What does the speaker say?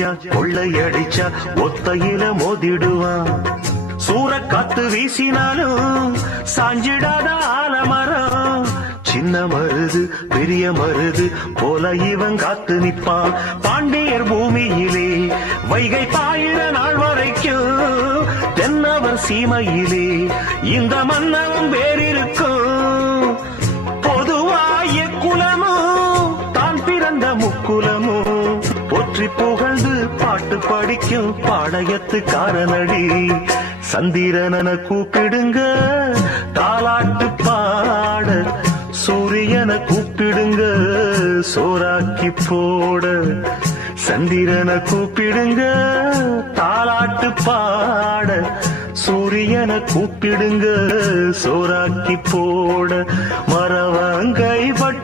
கொஞ்சம் கொள்ளையடிச்சா ஒத்தையில மோதிடுவான். சூறக்காத்து வீசினாலும் சாஞ்சிடாத ஆலமரம். சின்ன மருது பெரிய மருது போல இவன் காத்து நிற்பான். பாண்டியர் பூமியிலே வைகை பாயிர நாள் வரைக்கும் தென்னவர் சீமையிலே இந்த மன்னவன் வேறிருக்கும். பொதுவாய குலமும் தான் பிறந்த முக்குலமும் போற்றி புகழ்ந்து பாட்டு படிக்கும் பாளையத்துக்காரனடி. சந்திரன கூப்பிடுங்க தாலாட்டு பாட, சூரியனை கூப்பிடுங்க சோறாக்கி போட. சந்திரனை கூப்பிடுங்க தாலாட்டு பாட, சூரியனை கூப்பிடுங்க சோறாக்கி போட. மரவங்கை பட்டு